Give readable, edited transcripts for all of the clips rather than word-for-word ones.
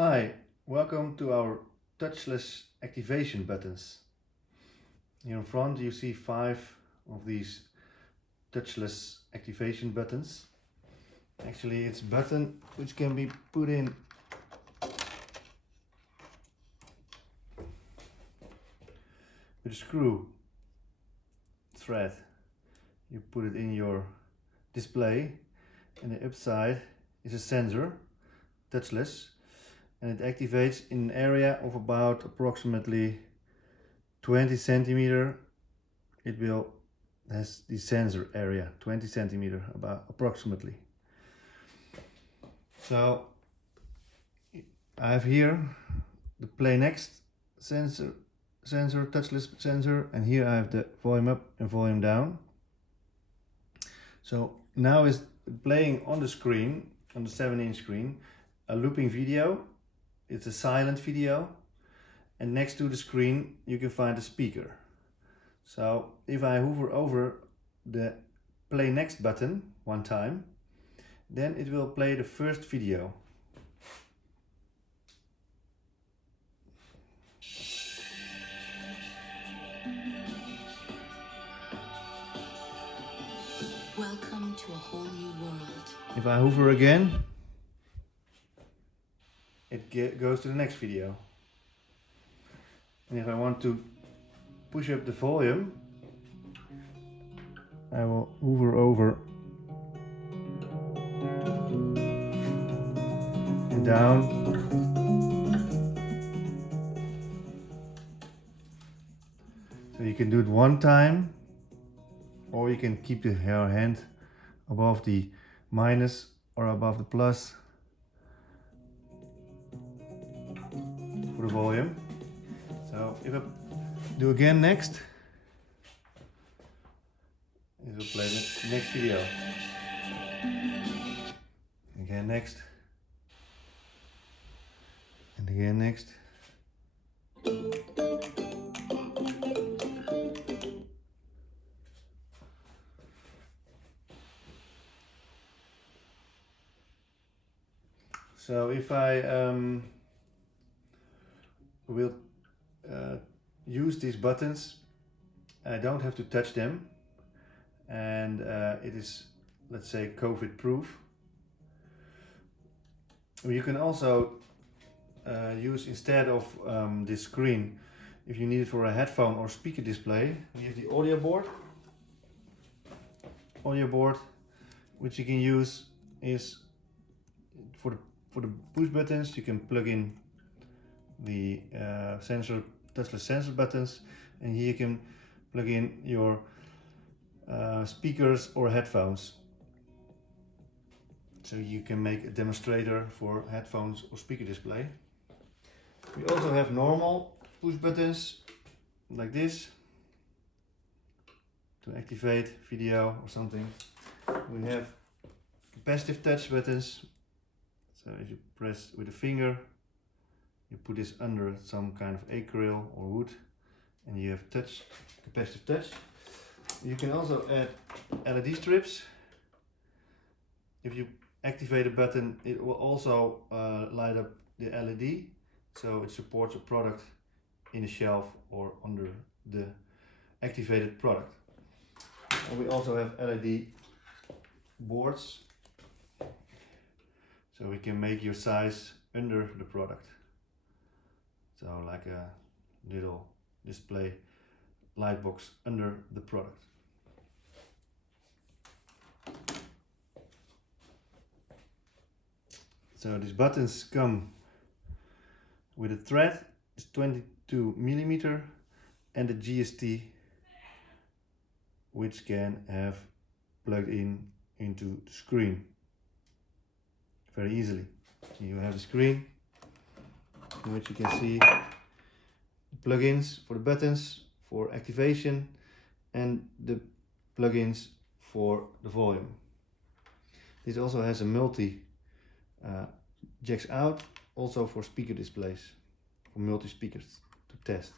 Hi, welcome to our touchless activation buttons. Here in front you see 5 of these touchless activation buttons. Actually it's a button which can be put in with a screw thread. You put it in your display and the upside is a sensor, touchless, and it activates in an area of about approximately 20 centimeter. It has the sensor area 20 centimeter about approximately. So I have here the play next sensor, touchless sensor, and here I have the volume up and volume down. So now is playing on the screen, on the 7-inch screen, a looping video. It's a silent video, and next to the screen you can find a speaker. So if I hover over the play next button one time, then it will play the first video. Welcome to a whole new world. If I hover again, it goes to the next video. And if I want to push up the volume, I will hover over and down. So you can do it one time, or you can keep your hand above the minus or above the plus for the volume. So if I do again next, it will play the next video. Again next. And again next. So if I will use these buttons, I don't have to touch them, and it is, let's say, COVID proof. You can also use, instead of this screen, if you need it for a headphone or speaker display, we have the audio board, which you can use is for the push buttons. You can plug in the touchless sensor buttons, and here you can plug in your speakers or headphones. So you can make a demonstrator for headphones or speaker display. We also have normal push buttons like this to activate video or something. We have capacitive touch buttons. So if you press with a finger, you put this under some kind of acryl or wood, and you have capacitive touch. You can also add LED strips. If you activate a button, it will also light up the LED, so it supports a product in a shelf or under the activated product. And we also have LED boards, so we can make your size under the product. So like a little display light box under the product. So these buttons come with a thread, it's 22 millimeter, and a GST, which can have plugged into the screen very easily. You have a screen in which you can see the plugins for the buttons for activation and the plugins for the volume. This also has a multi jacks out, also for speaker displays, for multi-speakers to test.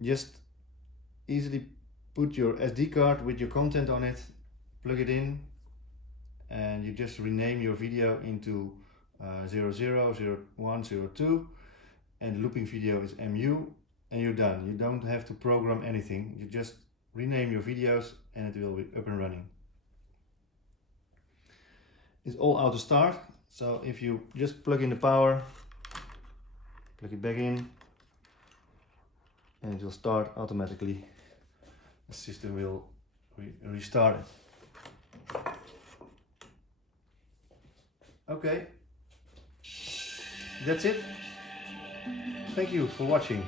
Just easily put your SD card with your content on it, plug it in, and you just rename your video into 00, 01, 02, and looping video is MU, and you're done. You don't have to program anything. You just rename your videos and it will be up and running. It's all auto start, so if you just plug in the power, plug it back in, and it will start automatically. The system will restart it. Okay, that's it. Thank you for watching.